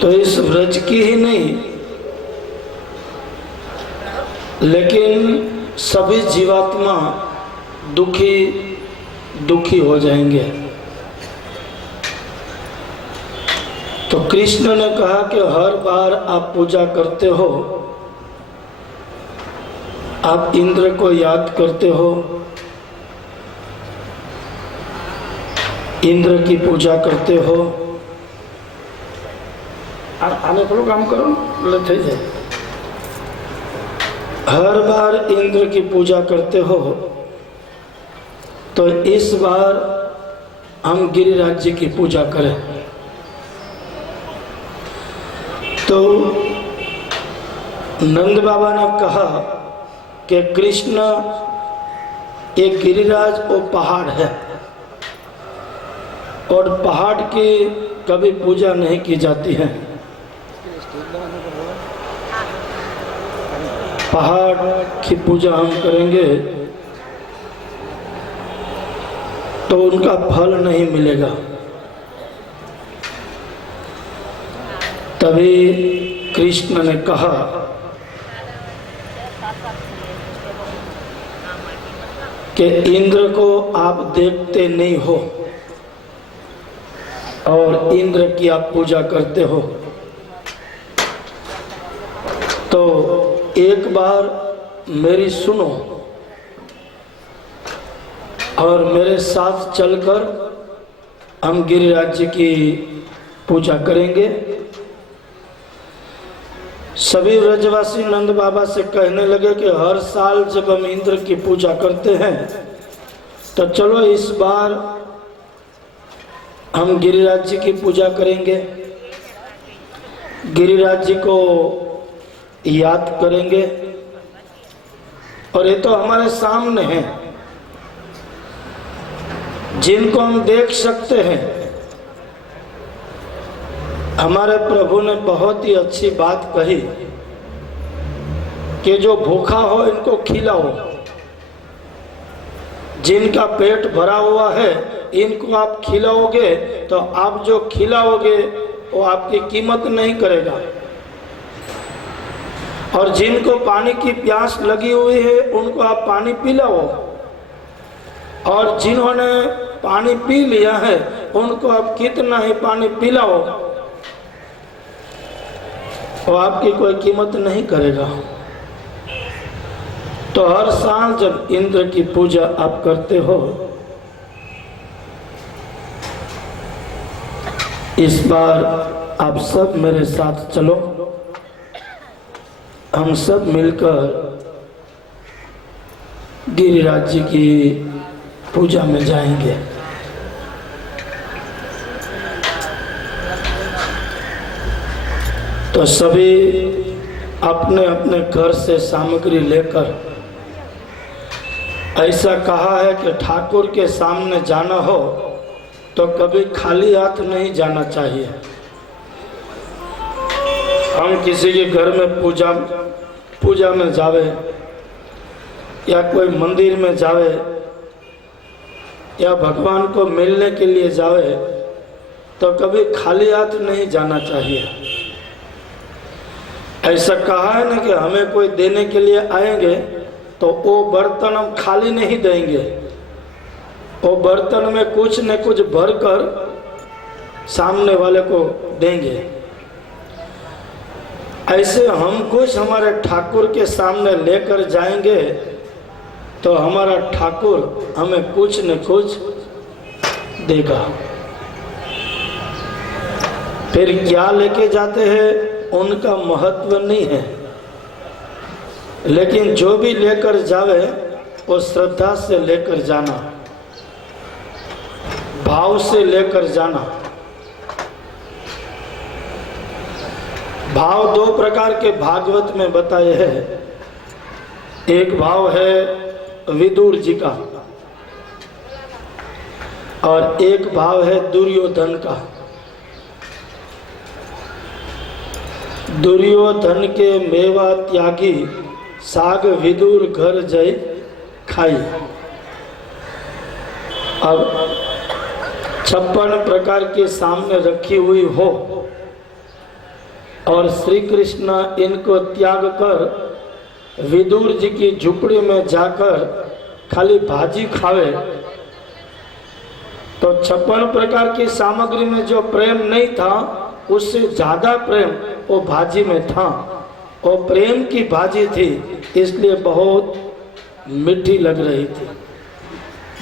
तो इस व्रज की ही नहीं, लेकिन सभी जीवात्मा दुखी हो जाएंगे। तो कृष्ण ने कहा कि हर बार आप पूजा करते हो, आप इंद्र को याद करते हो, इंद्र की पूजा करते हो। आने को काम करो ले जाए। हर बार इंद्र की पूजा करते हो, तो इस बार हम गिरिराज जी की पूजा करें। तो नंद बाबा ने कहा कि कृष्ण एक गिरिराज वो पहाड़ है, और पहाड़ की कभी पूजा नहीं की जाती है। पहाड़ की पूजा हम करेंगे तो उनका फल नहीं मिलेगा। तभी कृष्ण ने कहा कि इंद्र को आप देखते नहीं हो और इंद्र की आप पूजा करते हो, तो एक बार मेरी सुनो और मेरे साथ चलकर हम गिरिराज जी की पूजा करेंगे। सभी व्रजवासी नंद बाबा से कहने लगे कि हर साल जब हम इंद्र की पूजा करते हैं, तो चलो इस बार हम गिरिराज जी की पूजा करेंगे, गिरिराज जी को याद करेंगे। और ये तो हमारे सामने हैं, जिनको हम देख सकते हैं। हमारे प्रभु ने बहुत ही अच्छी बात कही कि जो भूखा हो इनको खिलाओ, जिनका पेट भरा हुआ है इनको आप खिलाओगे तो आप जो खिलाओगे वो आपकी कीमत नहीं करेगा। और जिनको पानी की प्यास लगी हुई है उनको आप पानी पिलाओ, और जिन्होंने पानी पी लिया है उनको आप कितना ही पानी पिलाओ, वो आपकी कोई कीमत नहीं करेगा। तो हर साल जब इंद्र की पूजा आप करते हो, इस बार आप सब मेरे साथ चलो, हम सब मिलकर गिरिराज जी की पूजा में जाएंगे। तो सभी अपने अपने घर से सामग्री लेकर, ऐसा कहा है कि ठाकुर के सामने जाना हो तो कभी खाली हाथ नहीं जाना चाहिए। हम किसी के घर में पूजा में जावे या कोई मंदिर में जावे या भगवान को मिलने के लिए जावे तो कभी खाली हाथ नहीं जाना चाहिए। ऐसा कहा है ना कि हमें कोई देने के लिए आएंगे तो वो बर्तन हम खाली नहीं देंगे, वो बर्तन में कुछ न कुछ भरकर सामने वाले को देंगे। ऐसे हम कुछ हमारे ठाकुर के सामने लेकर जाएंगे तो हमारा ठाकुर हमें कुछ न कुछ देगा। फिर क्या लेके जाते हैं उनका महत्व नहीं है, लेकिन जो भी लेकर जावे वो श्रद्धा से लेकर जाना, भाव से लेकर जाना। भाव दो प्रकार के भागवत में बताए हैं। एक भाव है विदुर जी का और एक भाव है दुर्योधन का। दुर्योधन के मेवा त्यागी, साग विदुर घर जय खाई। अब 56 प्रकार के सामने रखी हुई हो और श्री कृष्ण इनको त्याग कर विदुर जी की झुपड़ी में जाकर खाली भाजी खावे, तो 56 प्रकार की सामग्री में जो प्रेम नहीं था उससे ज्यादा प्रेम वो भाजी में था। वो प्रेम की भाजी थी, इसलिए बहुत मीठी लग रही थी,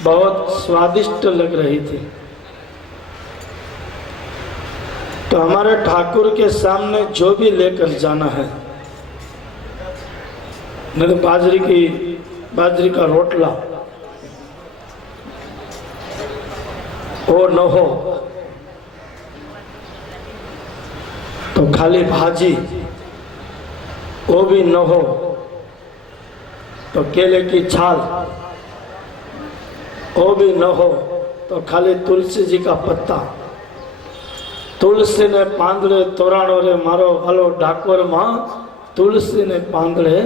बहुत स्वादिष्ट लग रही थी। तो हमारे ठाकुर के सामने जो भी लेकर जाना है, नहीं तो बाजरी का रोटला वो न हो, तो खाली भाजी वो भी न हो, तो केले की छाल वो भी न हो, तो खाली तुलसी जी का पत्ता, तुलसी ने પાંદડે તોરાણો रे मारो हलो ડાકોર માં तुलसी ने પાંદડે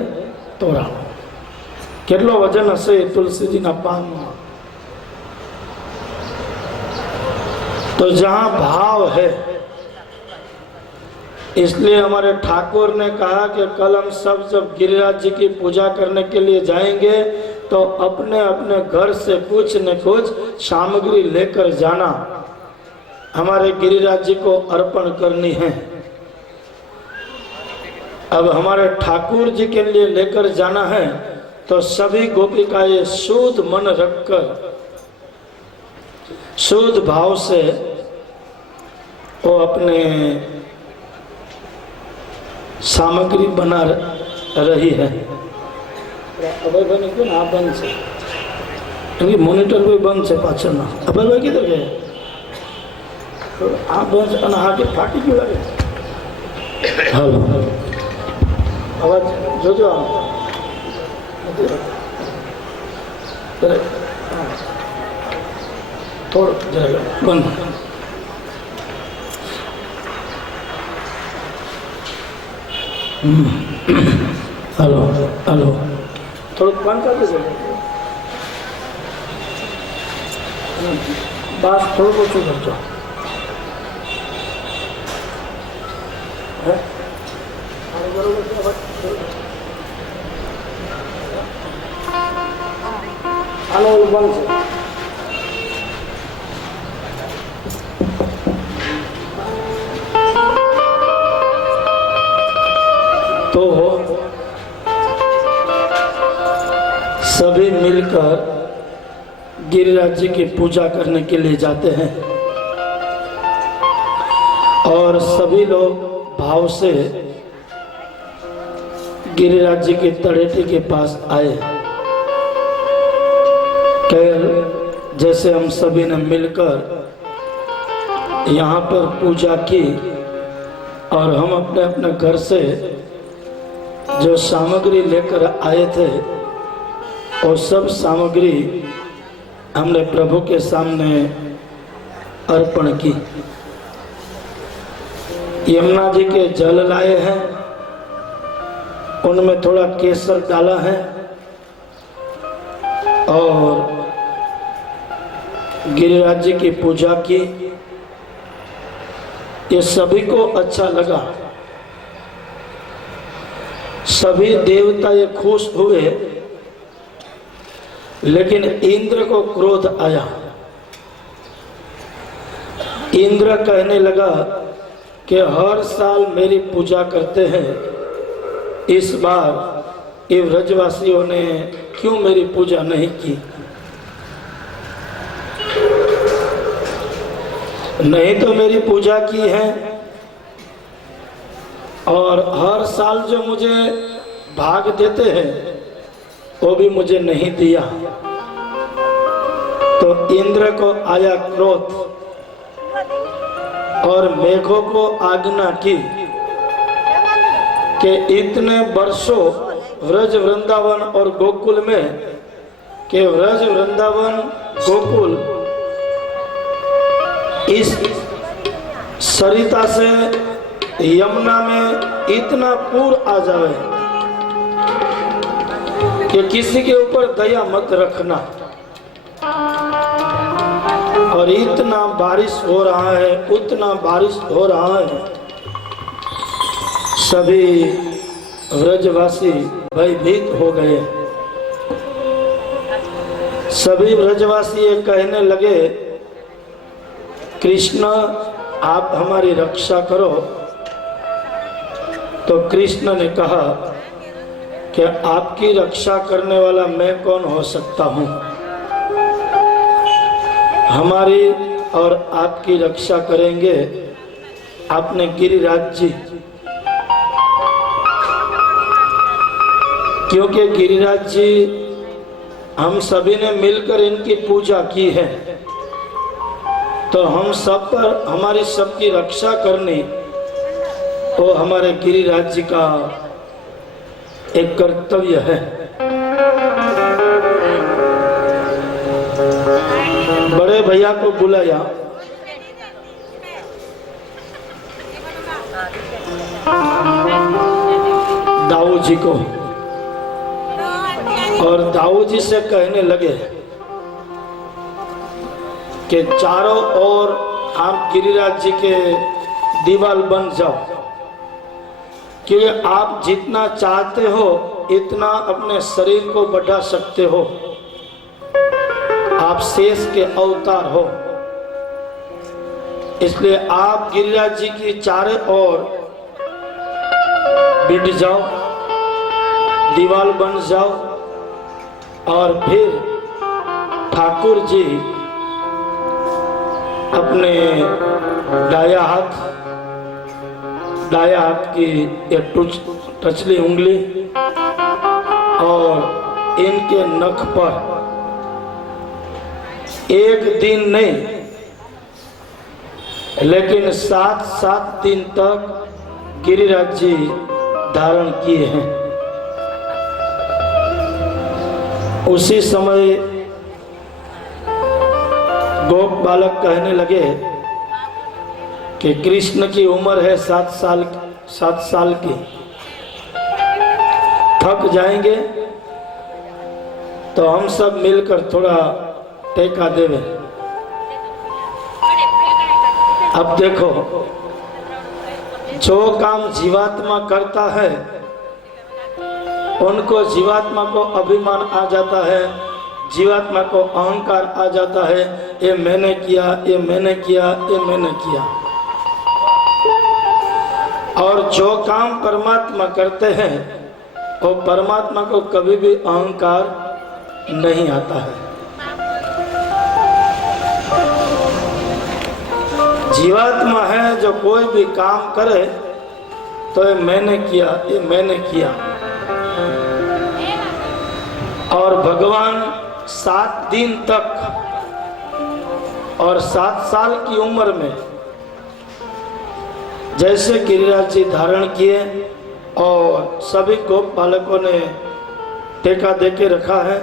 તોરાણો। કેટલો વજન હશે तुलसी जी ना पान में? तो जहाँ भाव है, इसलिए हमारे ठाकुर ने कहा कि कल हम सब जब गिरिराज जी की पूजा करने के लिए जाएंगे तो अपने अपने घर से कुछ न कुछ सामग्री लेकर जाना, हमारे गिरिराज जी को अर्पण करनी है। अब हमारे ठाकुर जी के लिए लेकर जाना है तो सभी गोपिकाएं शुद्ध मन रखकर शुद्ध भाव से वो अपने सामग्री बना रही है। अभय भाई ने ना बंद से, क्योंकि मॉनिटर भी बंद से पाचर ना। अभय भाई किधर गए? तो आप बंद और आगे फाटी क्यों लगे? हेलो आवाज जो थोड़ा जाएगा बंद। हेलो हेलो थोड़ा बंद कर दीजिए, बस थोड़ा कुछ कर दो। बंद से तो सभी मिलकर गिरिराज जी की पूजा करने के लिए जाते हैं और सभी लोग भाव से गिरिराज जी के तड़ेटी के पास आए। जैसे हम सभी ने मिलकर यहाँ पर पूजा की और हम अपने अपने घर से जो सामग्री लेकर आए थे और सब सामग्री हमने प्रभु के सामने अर्पण की। यमुना जी के जल लाए हैं, उनमें थोड़ा केसर डाला है और गिरिराज जी की पूजा की। ये सभी को अच्छा लगा, सभी देवता ये खुश हुए, लेकिन इंद्र को क्रोध आया। इंद्र कहने लगा कि हर साल मेरी पूजा करते हैं, इस बार ये व्रजवासियों ने क्यों मेरी पूजा नहीं की? नहीं तो मेरी पूजा की है और हर साल जो मुझे भाग देते हैं वो भी मुझे नहीं दिया। तो इंद्र को आया क्रोध और मेघों को आज्ञा की कि इतने वर्षों व्रज वृंदावन और गोकुल में के व्रज वृंदावन गोकुल इस सरिता से यमुना में इतना पूर आ जाए कि किसी के ऊपर दया मत रखना। और इतना बारिश हो रहा है, उतना बारिश हो रहा है सभी व्रजवासी भयभीत हो गए। सभी व्रजवासी ये कहने लगे, कृष्ण आप हमारी रक्षा करो। तो कृष्ण ने कहा कि आपकी रक्षा करने वाला मैं कौन हो सकता हूँ। हमारी और आपकी रक्षा करेंगे अपने गिरिराज जी, क्योंकि गिरिराज जी हम सभी ने मिलकर इनकी पूजा की है, तो हम सब पर हमारी सबकी रक्षा करनी वो हमारे गिरिराज जी का एक कर्तव्य है। बड़े भैया को बुलाया, दाऊ जी को, और दाऊ जी से कहने लगे कि चारों ओर आप गिरिराज जी के दीवार बन जाओ, कि आप जितना चाहते हो इतना अपने शरीर को बढ़ा सकते हो। आप शेष के अवतार हो, इसलिए आप गिरिराज जी की चारों ओर बिट जाओ, दीवार बन जाओ, और फिर ठाकुर जी अपने दाया हाथ की एक टचली उंगली और इनके नख पर एक दिन नहीं लेकिन 7 दिन तक गिरिराज जी धारण किए हैं। उसी समय गोप बालक कहने लगे कि कृष्ण की उम्र है 7 साल की, थक जाएंगे तो हम सब मिलकर थोड़ा टेका देवे। अब देखो, जो काम जीवात्मा करता है उनको जीवात्मा को अभिमान आ जाता है, जीवात्मा को अहंकार आ जाता है, ये मैंने किया, ये मैंने किया, ये मैंने किया। और जो काम परमात्मा करते हैं वो परमात्मा को कभी भी अहंकार नहीं आता है। जीवात्मा है जो कोई भी काम करे तो ये मैंने किया, ये मैंने किया। और भगवान 7 दिन तक और 7 साल की उम्र में जैसे गिरिराज जी धारण किए और सभी गोप बालकों ने टेका देके रखा है,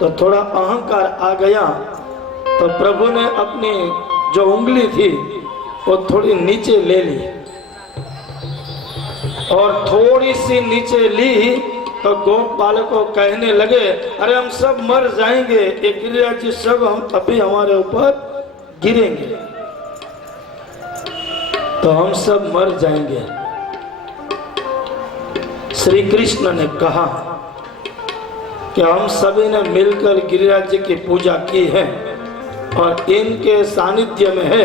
तो थोड़ा अहंकार आ गया तो प्रभु ने अपनी जो उंगली थी वो थोड़ी नीचे ले ली, और थोड़ी सी नीचे ली तो गोप बालकों कहने लगे, अरे हम सब मर जाएंगे, ये गिरिराज जी सब हम अभी हमारे ऊपर गिरेंगे, तो हम सब मर जाएंगे। श्री कृष्ण ने कहा कि हम सभी ने मिलकर गिरिराज जी की पूजा की है और इनके सानिध्य में है,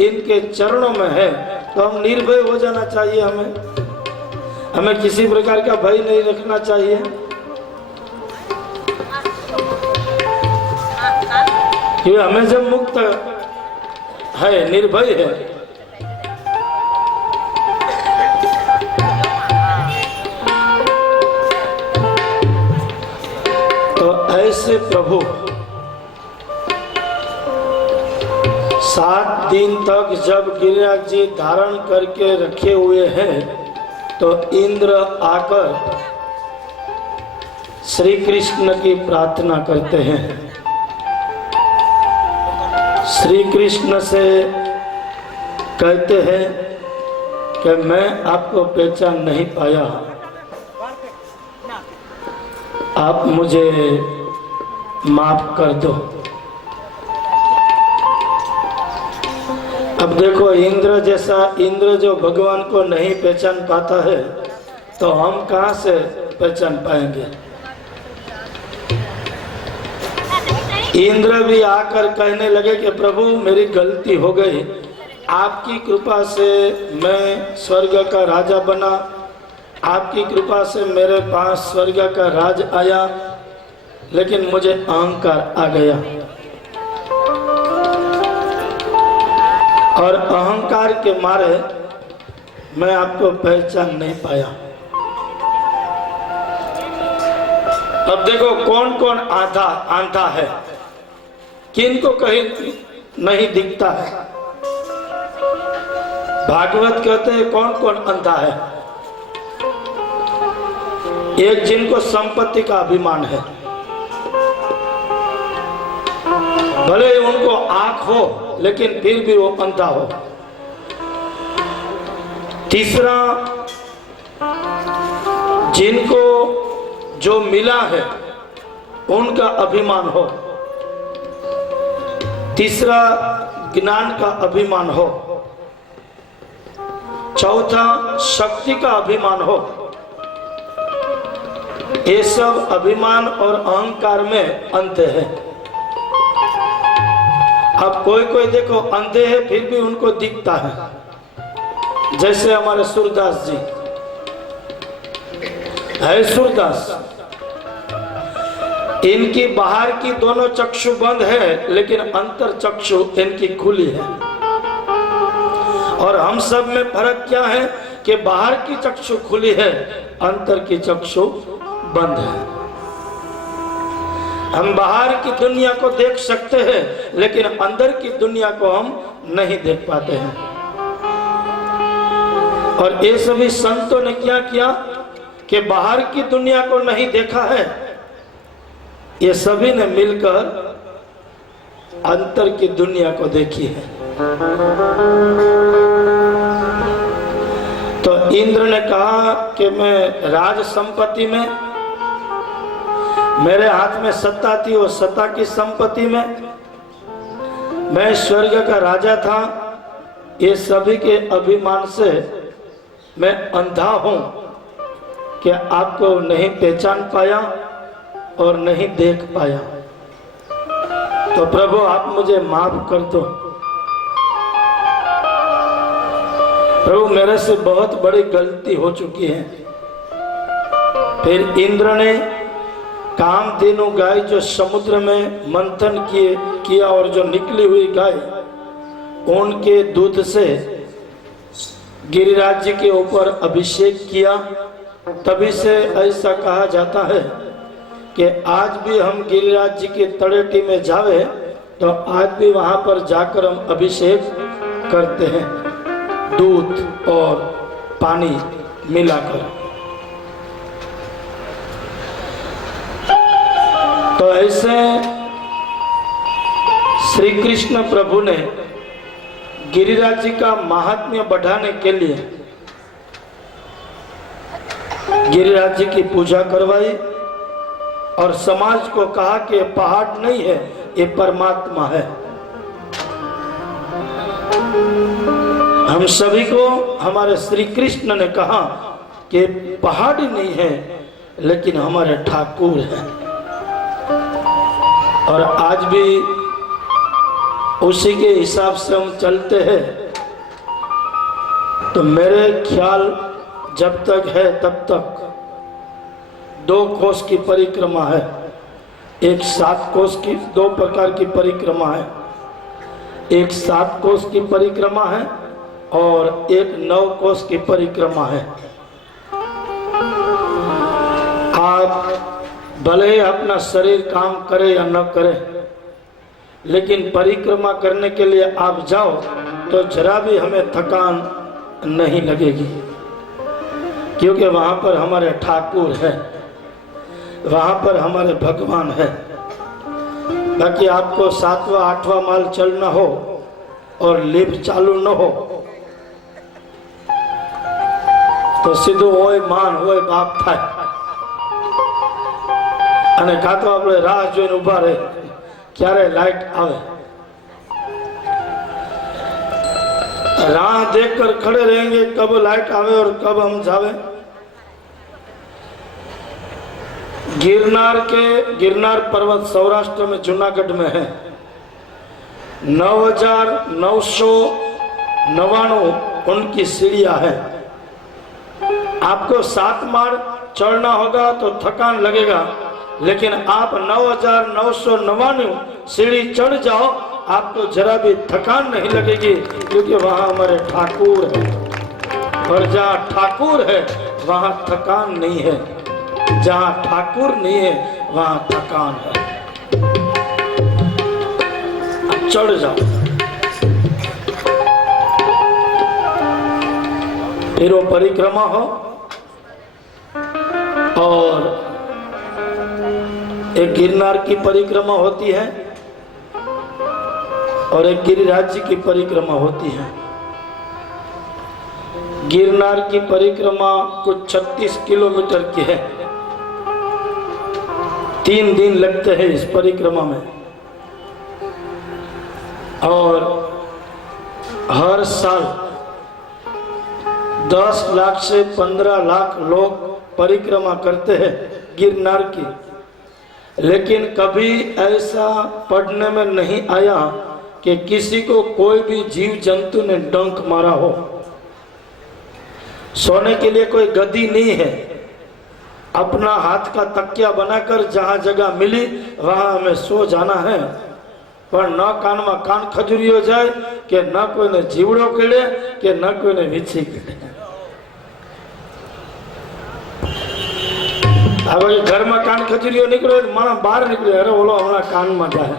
इनके चरणों में है, तो हम निर्भय हो जाना चाहिए। हमें किसी प्रकार का भय नहीं रखना चाहिए। कि हमें जब मुक्त है, निर्भय है, तो ऐसे प्रभु 7 दिन तक जब गिरिराज जी धारण करके रखे हुए हैं, तो इंद्र आकर श्री कृष्ण की प्रार्थना करते हैं। श्री कृष्ण से कहते हैं कि मैं आपको पहचान नहीं पाया, आप मुझे माफ कर दो। अब देखो, इंद्र जो भगवान को नहीं पहचान पाता है, तो हम कहाँ से पहचान पाएंगे। इंद्र भी आकर कहने लगे कि प्रभु मेरी गलती हो गई, आपकी कृपा से मैं स्वर्ग का राजा बना, आपकी कृपा से मेरे पास स्वर्ग का राज आया, लेकिन मुझे अहंकार आ गया और अहंकार के मारे मैं आपको पहचान नहीं पाया। अब देखो कौन कौन आंधा है, किनको कहीं नहीं दिखता है। भागवत कहते हैं कौन कौन अंधा है। एक जिनको संपत्ति का अभिमान है, भले उनको आंख हो लेकिन फिर भी वो अंधा हो। तीसरा, जिनको जो मिला है उनका अभिमान हो। तीसरा, ज्ञान का अभिमान हो। चौथा, शक्ति का अभिमान हो। ये सब अभिमान और अहंकार में अंधे हैं। अब कोई देखो अंधे हैं फिर भी उनको दिखता है, जैसे हमारे सूरदास जी है। सूरदास, इनकी बाहर की दोनों चक्षु बंद है लेकिन अंतर चक्षु इनकी खुली है। और हम सब में फर्क क्या है कि बाहर की चक्षु खुली है, अंतर की चक्षु बंद है। हम बाहर की दुनिया को देख सकते हैं लेकिन अंदर की दुनिया को हम नहीं देख पाते हैं। और ये सभी संतों ने क्या किया कि बाहर की दुनिया को नहीं देखा है, ये सभी ने मिलकर अंतर की दुनिया को देखी है। तो इंद्र ने कहा कि मैं राज संपत्ति में, मेरे हाथ में सत्ता थी, वो सत्ता की संपत्ति में मैं स्वर्ग का राजा था, ये सभी के अभिमान से मैं अंधा हूं कि आपको नहीं पहचान पाया और नहीं देख पाया। तो प्रभु आप मुझे माफ कर दो। प्रभु मेरे से बहुत बड़ी गलती हो चुकी है। फिर इंद्र ने कामधेनु गाय जो समुद्र में मंथन किया और जो निकली हुई गाय, उनके दूध से गिरिराज जी के ऊपर अभिषेक किया। तभी से ऐसा कहा जाता है कि आज भी हम गिरिराज जी की तड़ेटी में जावे तो आज भी वहां पर जाकर हम अभिषेक करते हैं, दूध और पानी मिलाकर। तो ऐसे श्री कृष्ण प्रभु ने गिरिराज जी का महात्म्य बढ़ाने के लिए गिरिराज जी की पूजा करवाई और समाज को कहा कि पहाड़ नहीं है, ये परमात्मा है। हम सभी को हमारे श्री कृष्ण ने कहा कि पहाड़ नहीं है लेकिन हमारे ठाकुर हैं। और आज भी उसी के हिसाब से हम चलते हैं। तो मेरे ख्याल जब तक है तब तक 2 कोस की परिक्रमा है, एक 7 कोस की, 2 प्रकार की परिक्रमा है। एक 7 कोस की परिक्रमा है और एक 9 कोस की परिक्रमा है। आप भले ही अपना शरीर काम करे या न करे, लेकिन परिक्रमा करने के लिए आप जाओ तो जरा भी हमें थकान नहीं लगेगी, क्योंकि वहां पर हमारे ठाकुर है, वहां पर हमारे भगवान है। बाकी आपको 7वां 8वां माल चलना हो और लिफ्ट चालू न हो तो सीधो ओय मान ओय बाप थाय અને કાં તો આપણે રાહ જોઈને ઊભા રહે ક્યારે લાઈટ આવે। राह देखकर खड़े रहेंगे कब लाइट आवे और कब हम जावे। गिरनार पर्वत सौराष्ट्र में जूनागढ़ में है। 9,999 उनकी सीढ़ियां हैं। आपको 7 माड़ चढ़ना होगा तो थकान लगेगा, लेकिन आप 9,999 सीढ़ी चढ़ जाओ, आपको जरा भी थकान नहीं लगेगी, क्योंकि वहां हमारे ठाकुर है। और जहाँ ठाकुर है वहां थकान नहीं है, जहाँ ठाकुर नहीं है वहां थकान है। चढ़ जाओ। फिर वो परिक्रमा हो और एक गिरनार की परिक्रमा होती है और एक गिरिराज जी की परिक्रमा होती है। गिरनार की परिक्रमा कुछ 36 किलोमीटर की है। 3 दिन लगते हैं इस परिक्रमा में और हर साल 10 लाख से 15 लाख लोग परिक्रमा करते हैं गिरनार की। लेकिन कभी ऐसा पढ़ने में नहीं आया कि किसी को कोई भी जीव जंतु ने डंक मारा हो। सोने के लिए कोई गद्दी नहीं है। अपना हाथ का तकिया बनाकर जहां जगह मिली वहां हमें सो जाना है, पर न कान में कान खजूरी हो जाए कि न कोई ने जीवड़ो केड़े कि न कोई ने वीछी केड़े। अब घर में कान खजूरियो निकलो माना बाहर निकले, अरे बोलो हमारा कान में जाए,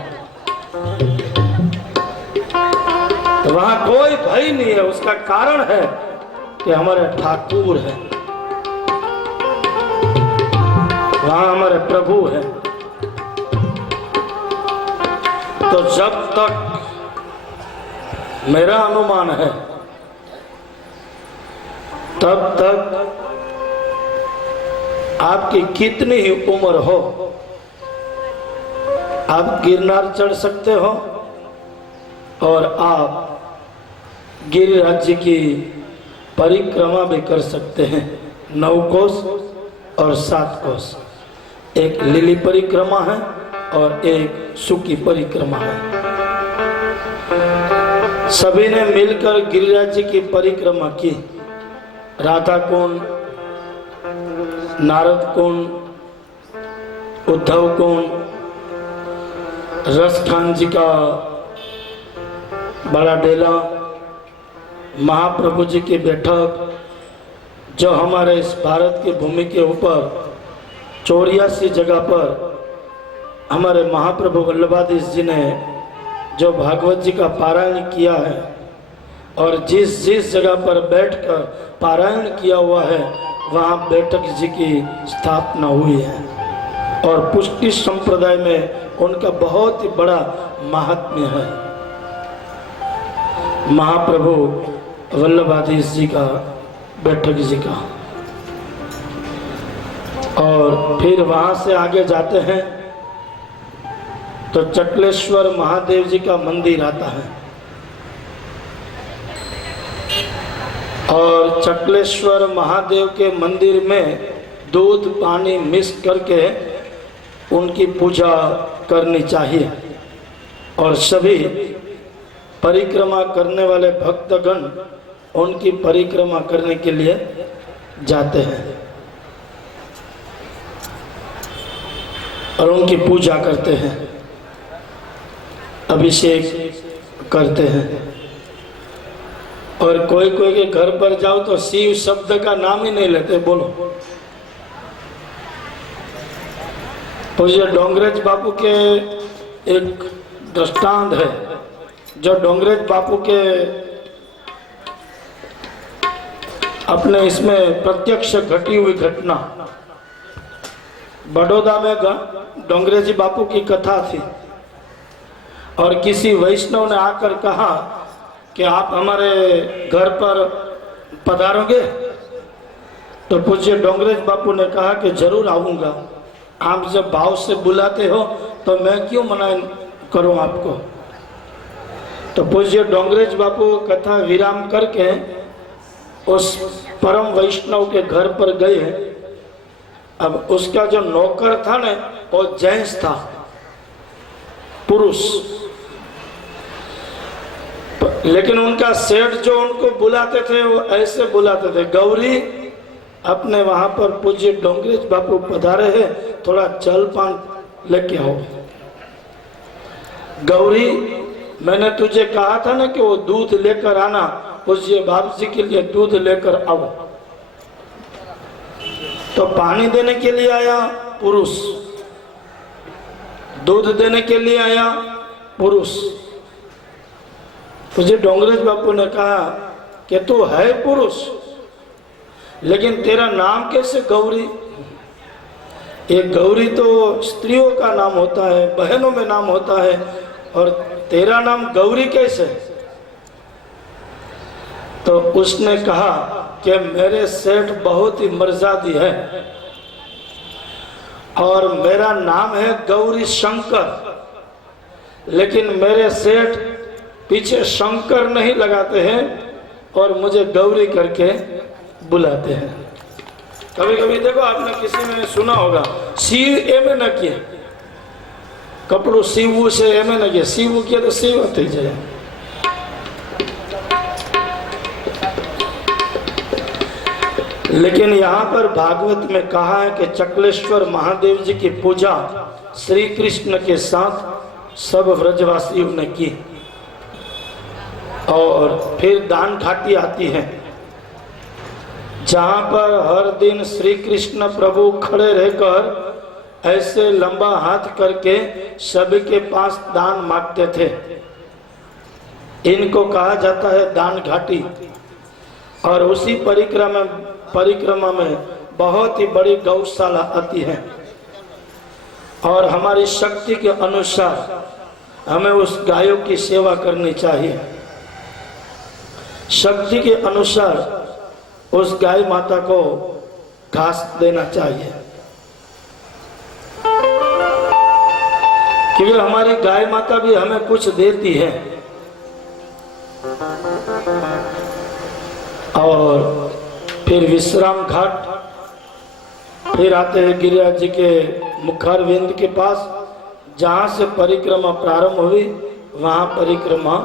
तो वहां कोई भय नहीं है। उसका कारण है कि हमारे ठाकुर है, वहां हमारे प्रभु है। तो जब तक मेरा अनुमान है तब तक आपकी कितनी ही उम्र हो आप गिरनार चढ़ सकते हो और आप गिरिराज जी की परिक्रमा भी कर सकते हैं। 9 कोस और 7 कोस, एक लीली परिक्रमा है और एक सूखी परिक्रमा है। सभी ने मिलकर गिरिराज जी की परिक्रमा की। राधा कुंड, नारद कुंड, उद्धव कुंड, रसखान जी का बड़ा डेला, महाप्रभु जी की बैठक, जो हमारे इस भारत की भूमि के ऊपर 84 जगह पर हमारे महाप्रभु वल्लभाधीश जी ने जो भागवत जी का पारायण किया है और जिस जिस जगह पर बैठकर पारायण किया हुआ है वहाँ बैठक जी की स्थापना हुई है। और पुष्टि संप्रदाय में उनका बहुत ही बड़ा महात्म्य है। महाप्रभु वल्लभाधीश जी का, बैठक जी का। और फिर वहाँ से आगे जाते हैं तो चकलेश्वर महादेव जी का मंदिर आता है और चकलेश्वर महादेव के मंदिर में दूध पानी मिक्स करके उनकी पूजा करनी चाहिए और सभी परिक्रमा करने वाले भक्तगण उनकी परिक्रमा करने के लिए जाते हैं और उनकी पूजा करते हैं, अभिषेक करते हैं। और कोई कोई के घर पर जाओ तो शिव शब्द का नाम ही नहीं लेते। बोलो, पूज्य डोंगरेज बापू के एक दृष्टांत है, जो डोंगरेज बापू के अपने इसमें प्रत्यक्ष घटी हुई घटना। बड़ौदा में डोंगरेजी बापू की कथा थी और किसी वैष्णव ने आकर कहा कि आप हमारे घर पर पधारोगे? तो पूज्य डोंगरेज बापू ने कहा कि जरूर आऊँगा। आप जब भाव से बुलाते हो तो मैं क्यों मना करूँ आपको। तो पूज्य डोंगरेज बापू कथा विराम करके उस परम वैष्णव के घर पर गए। अब उसका जो नौकर था ना वो जेंट्स था, पुरुष, लेकिन उनका सेठ जो उनको बुलाते थे वो ऐसे बुलाते थे, गौरी अपने वहां पर पूज्य डोंगरेज बापू पधारे हैं, थोड़ा जल पान लेके आओ। गौरी, मैंने तुझे कहा था ना कि वो दूध लेकर आना, पूज्य बाप जी के लिए दूध लेकर आओ। तो पानी देने के लिए आया पुरुष, दूध देने के लिए आया पुरुष। पूज्य डोंगरेज बापू ने कहा कि तू है पुरुष, लेकिन तेरा नाम कैसे गौरी? ये गौरी तो स्त्रियों का नाम होता है, बहनों में नाम होता है, और तेरा नाम गौरी कैसे? तो उसने कहा कि मेरे सेठ बहुत ही मर्यादी है और मेरा नाम है गौरी शंकर, लेकिन मेरे सेठ पीछे शंकर नहीं लगाते हैं और मुझे गौरी करके बुलाते हैं। कभी कभी देखो, आपने किसी में सुना होगा शिव एम न किए, कपड़ों शिव से एम न किए, शिव किए तो शिव थी जाए। लेकिन यहाँ पर भागवत में कहा है कि चकलेश्वर महादेव जी की पूजा श्री कृष्ण के साथ सब व्रजवासियों ने की। और फिर दान घाटी आती है, जहाँ पर हर दिन श्री कृष्ण प्रभु खड़े रहकर ऐसे लंबा हाथ करके सभी के पास दान मांगते थे। इनको कहा जाता है दान घाटी। और उसी परिक्रमा में बहुत ही बड़ी गौशाला आती है, और हमारी शक्ति के अनुसार हमें उस गायों की सेवा करनी चाहिए। शक्ति के अनुसार उस गाय माता को घास देना चाहिए, क्योंकि हमारी गाय माता भी हमें कुछ देती है। और फिर विश्राम घाट, फिर आते हैं गिरिराज जी के मुखारविंद के पास, जहां से परिक्रमा प्रारंभ हुई वहां परिक्रमा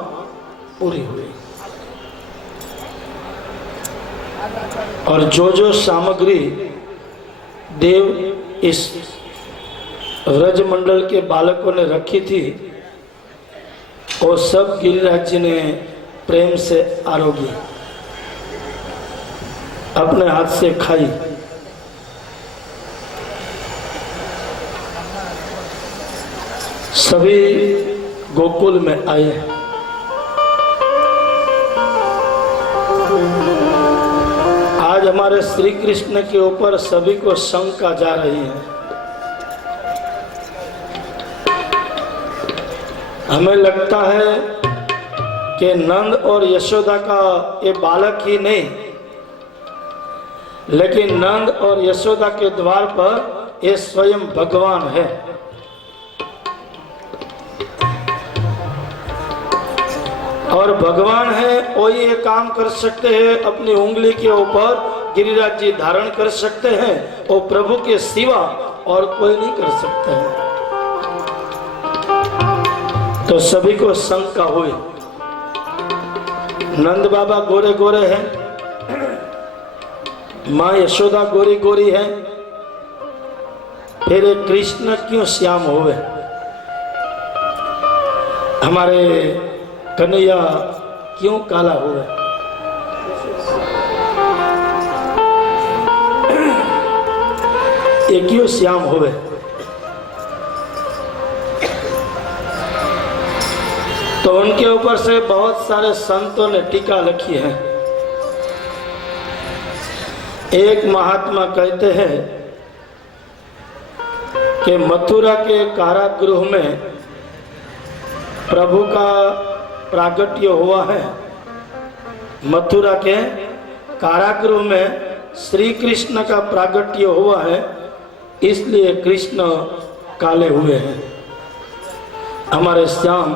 पूरी हुई। और जो जो सामग्री देव इस व्रज मंडल के बालकों ने रखी थी, वो सब गिरिराज जी ने प्रेम से आरोगी, अपने हाथ से खाई। सभी गोकुल में आए। आज हमारे श्री कृष्ण के ऊपर सभी को शंका जा रही है। हमें लगता है कि नंद और यशोदा का ये बालक ही नहीं, लेकिन नंद और यशोदा के द्वार पर ये स्वयं भगवान है। और भगवान है वो ये काम कर सकते हैं, अपनी उंगली के ऊपर गिरिराज जी धारण कर सकते हैं, वो प्रभु के सिवा और कोई नहीं कर सकता है। तो सभी को शंका हुई। नंद बाबा गोरे गोरे हैं, माँ यशोदा गोरी गोरी है, फिर एक कृष्ण क्यों श्याम हुए? हमारे कन्हैया क्यों काला हुआ? ये क्यों श्याम हुए? तो उनके ऊपर से बहुत सारे संतों ने टीका लिखी है। एक महात्मा कहते हैं कि मथुरा के कारागृह में प्रभु का प्रागट्य हुआ है। मथुरा के कारागृह में श्री कृष्ण का प्रागट्य हुआ है, इसलिए कृष्ण काले हुए हैं। हमारे श्याम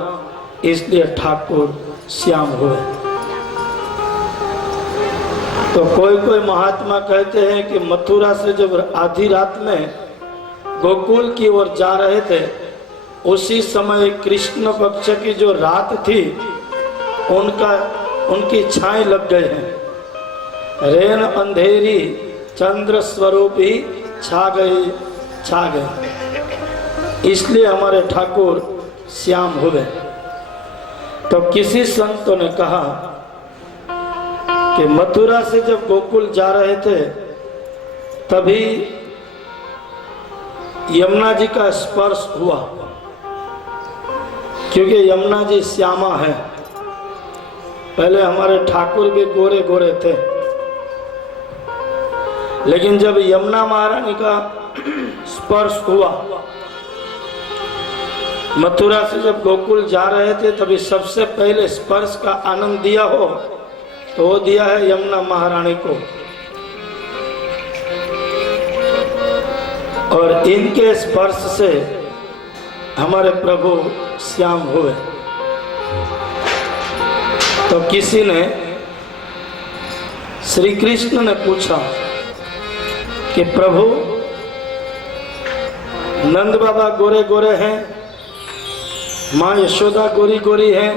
इसलिए ठाकुर श्याम हुए। तो कोई कोई महात्मा कहते हैं कि मथुरा से जब आधी रात में गोकुल की ओर जा रहे थे, उसी समय कृष्ण पक्ष की जो रात थी उनकी छाएं लग गए हैं। रेन अंधेरी चंद्र स्वरूप ही छा गए, इसलिए हमारे ठाकुर श्याम हुए। तो किसी संतों ने कहा कि मथुरा से जब गोकुल जा रहे थे तभी यमुना जी का स्पर्श हुआ, क्योंकि यमुना जी श्यामा है। पहले हमारे ठाकुर भी गोरे गोरे थे, लेकिन जब यमुना महारानी का स्पर्श हुआ, मथुरा से जब गोकुल जा रहे थे तभी सबसे पहले स्पर्श का आनंद दिया हो तो वो दिया है यमुना महारानी को। और इनके स्पर्श से हमारे प्रभु श्याम हुए। तो किसी ने, श्री कृष्ण ने पूछा कि प्रभु, नंद बाबा गोरे गोरे हैं, माँ यशोदा गोरी गोरी हैं,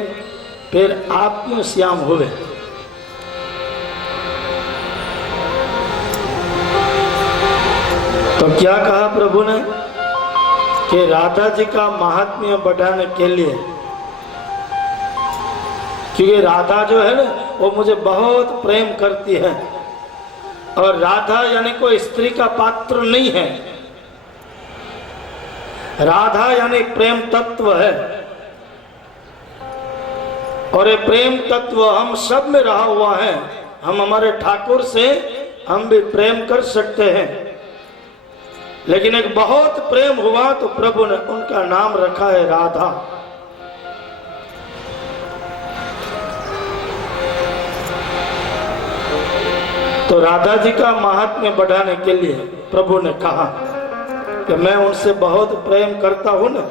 फिर आप क्यों श्याम हुए? तो क्या कहा प्रभु ने कि राधा जी का महात्म्य बढ़ाने के लिए, क्योंकि राधा जो है ना वो मुझे बहुत प्रेम करती है, और राधा यानी कोई स्त्री का पात्र नहीं है, राधा यानी प्रेम तत्व है। और ये प्रेम तत्व हम सब में रहा हुआ है। हम हमारे ठाकुर से हम भी प्रेम कर सकते हैं, लेकिन एक बहुत प्रेम हुआ तो प्रभु ने उनका नाम रखा है राधा। तो राधा जी का महात्म्य बढ़ाने के लिए प्रभु ने कहा कि मैं उनसे बहुत प्रेम करता हूं ना,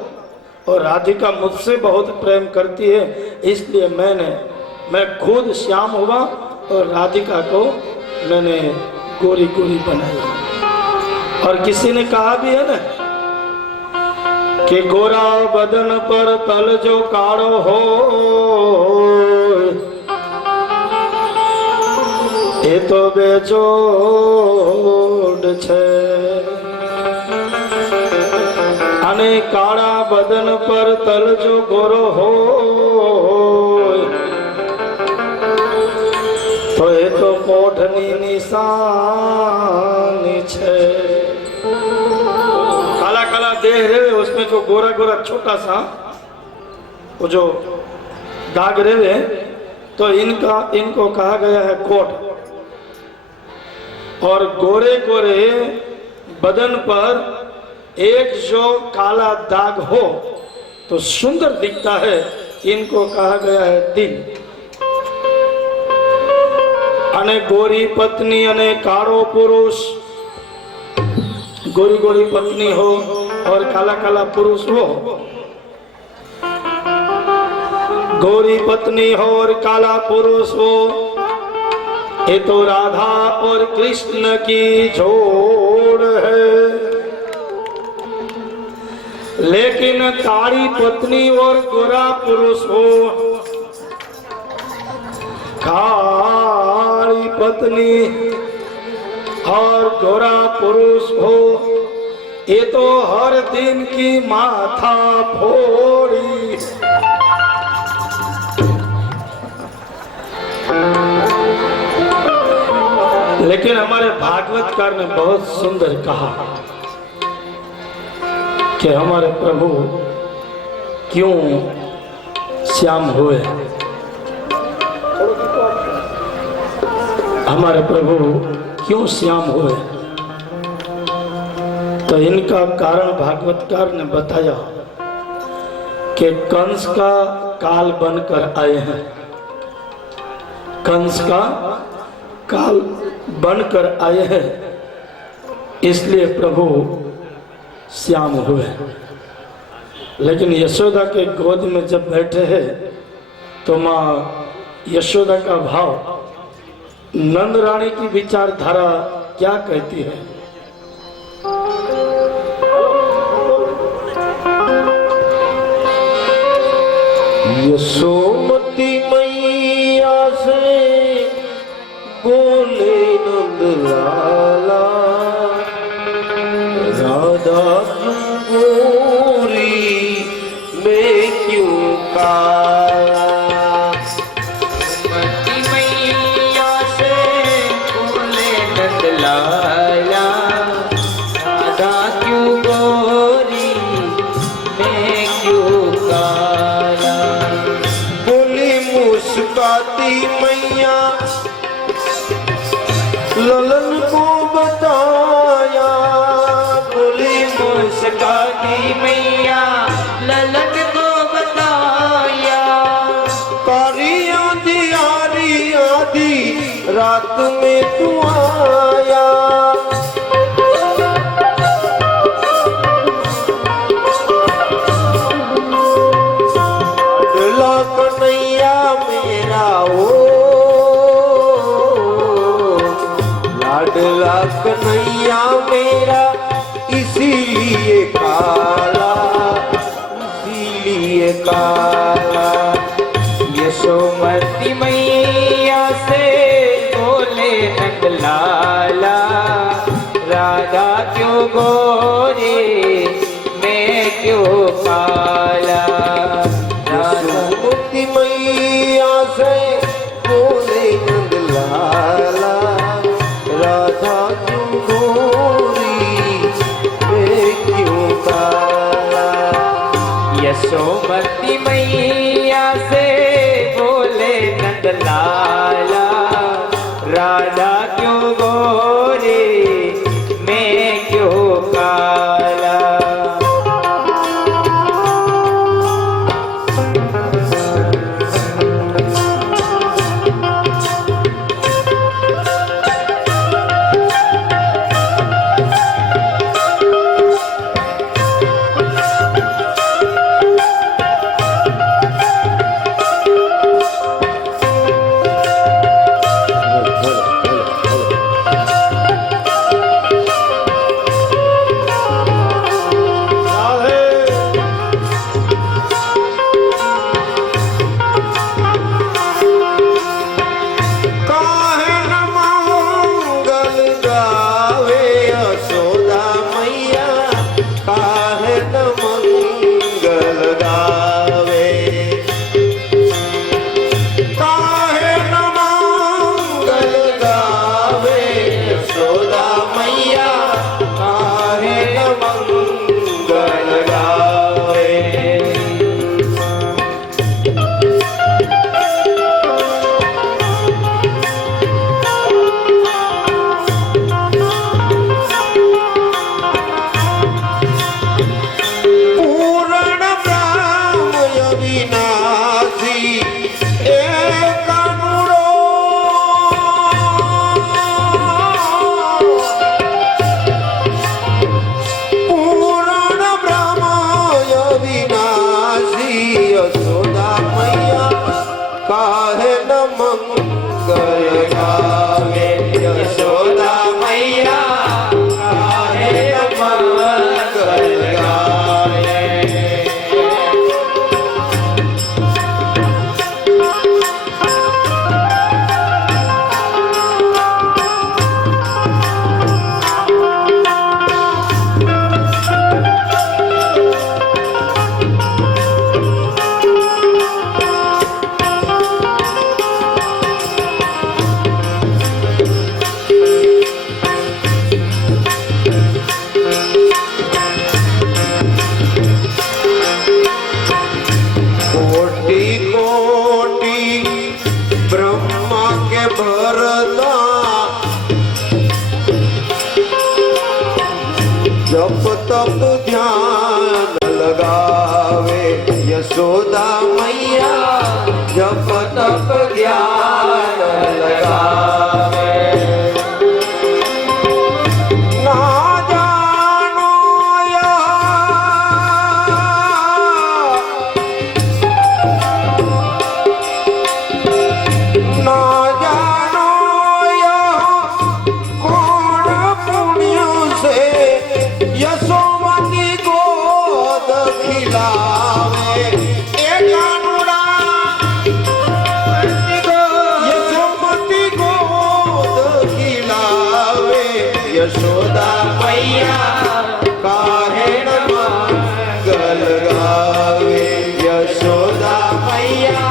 और राधिका मुझसे बहुत प्रेम करती है, इसलिए मैं खुद श्याम हुआ और राधिका को मैंने गोरी गोरी बनाई। और किसी ने कहा भी है ना कि गोरा बदन पर तल जो काड़ो हो, ये तो बेजोड़ छे। अने काड़ा बदन पर तल जो गोरो हो, तो ये तो कोढ़नी निशानी छे। काला काला देह रहे, उसमें जो गोरा गोरा छोटा सा वो जो दाग रहे, तो इनको कहा गया है कोढ़। और गोरे गोरे बदन पर एक जो काला दाग हो तो सुंदर दिखता है, इनको कहा गया है दिल। अने गोरी पत्नी अने कारो पुरुष, गोरी गोरी पत्नी हो और काला काला पुरुष हो, गोरी पत्नी हो और काला पुरुष हो, ये तो राधा और कृष्ण की जोड़ है। लेकिन काली पत्नी और गोरा पुरुष हो, काली पत्नी और गोरा पुरुष हो, ये तो हर दिन की माथा फोड़ी। लेकिन हमारे भागवतकार ने बहुत सुंदर कहा कि हमारे प्रभु क्यों श्याम हुए। हमारे प्रभु क्यों श्याम हुए? तो इनका कारण भागवतकार ने बताया कि कंस का काल बनकर आए हैं। कंस का काल बनकर आए हैं, इसलिए प्रभु श्याम हुए। लेकिन यशोदा के गोद में जब बैठे हैं तो माँ यशोदा का भाव, नंद रानी की विचारधारा क्या कहती है? यशोमती मैया से बोले नंद लाला, राधा गोरी मैं क्यों काला। यशोमती मैया से बोले नंद लाला, राधा क्यों गोरी मैं क्यों काला। बोली मुस्काती मैया ललन को बताया, बोली मुस्काती मैया ललन को बताया, कारी आधी रात में तू आया। डला कन्हैया मेरा ओ, लाडला कन्हैया मेरा इसीलिए काला, इसीलिए काला। यशोमती मैया से बोले नंद लाला, राधा क्यों गोरी मैं क्यों काला। यशोमती मैया से बोले नंद लाला, राधा क्यों गोरी मैं क्यों काला। यशोमती मैया से बोले नंद लाला, राधा क्यों गोरी मैं क्यों काला। काहे न मंगल गावे यशोदा मैया, काहे न मंगल गावे। काहे न मंगल गावे यशोदा मैया, काहे न मंगल गावे। पूर्ण ब्रह्म अविनाशी एक अनुरो, पूर्ण ब्रह्म अविनाशी यशोदा मैया, काहे न मंगल गावे यशोदा मैया, काहे न मंगल गावे। कोटि कोटि ब्रह्मा के भरता, जप तप ध्यान लगावे यशोदा मैया, जप तप ध्यान लगावे। ना जानो या यशोदा मैया काहे न मंगल गावे यशोदा मैया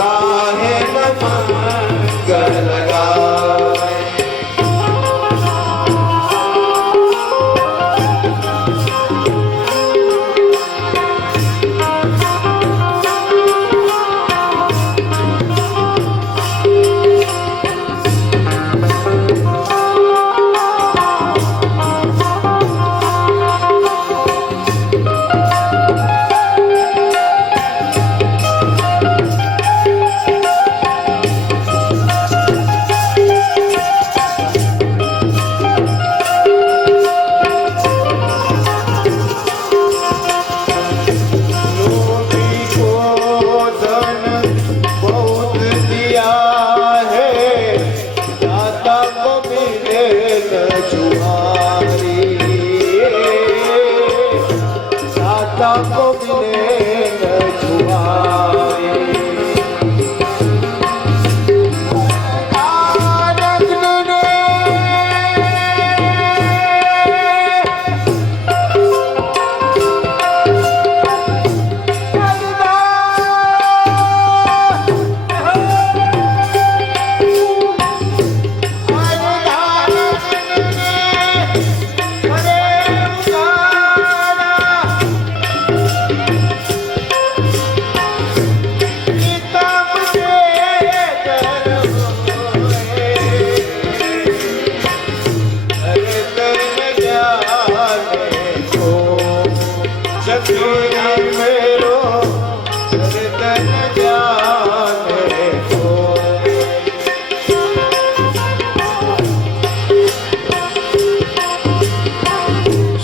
काहे न मंगल गावे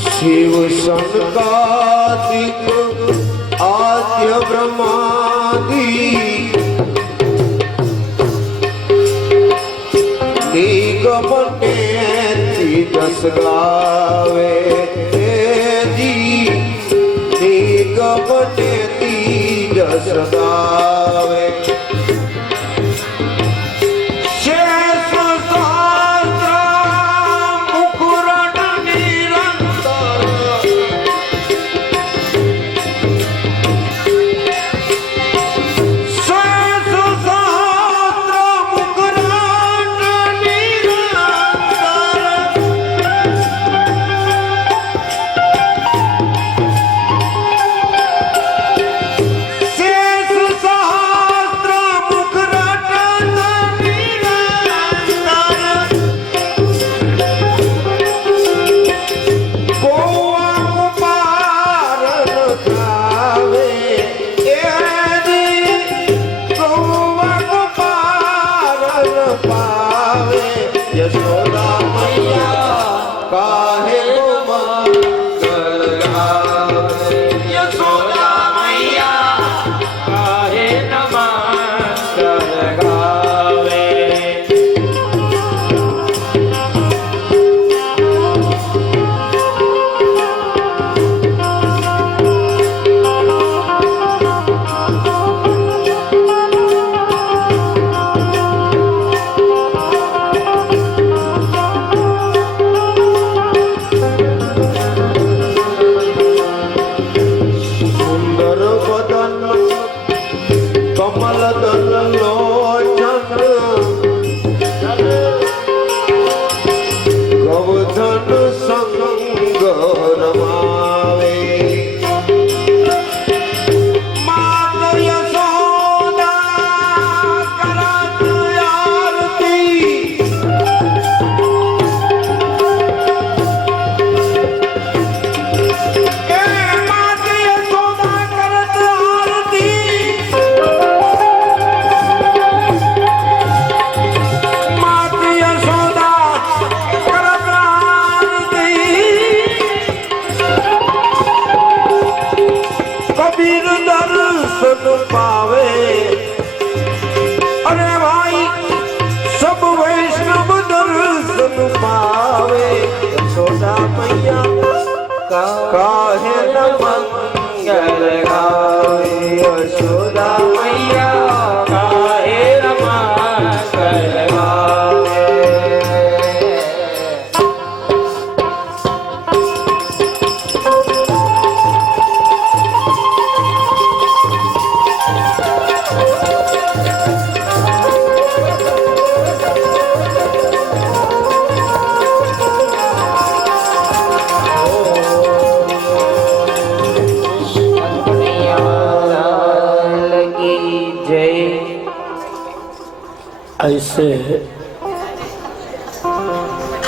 शिव संकादिक आद्य ब्रह्मादि निगमने दस गावे जी निगमने दस गावे यशोदा मैया काहे को मंगल गावे यशोदा मैया काहे न मंगल गावे कमल दल लोचन गवधन संग रमावे मात यशोदा करत आरती मात यशोदा करत आरती कबीर दर्शन पावे अरे भाई सब वैष्णव दर्शन पावे यशोदा मैया काहे न मंगल गावे यशोदा मैया काहे न मंगल गावे ऐसे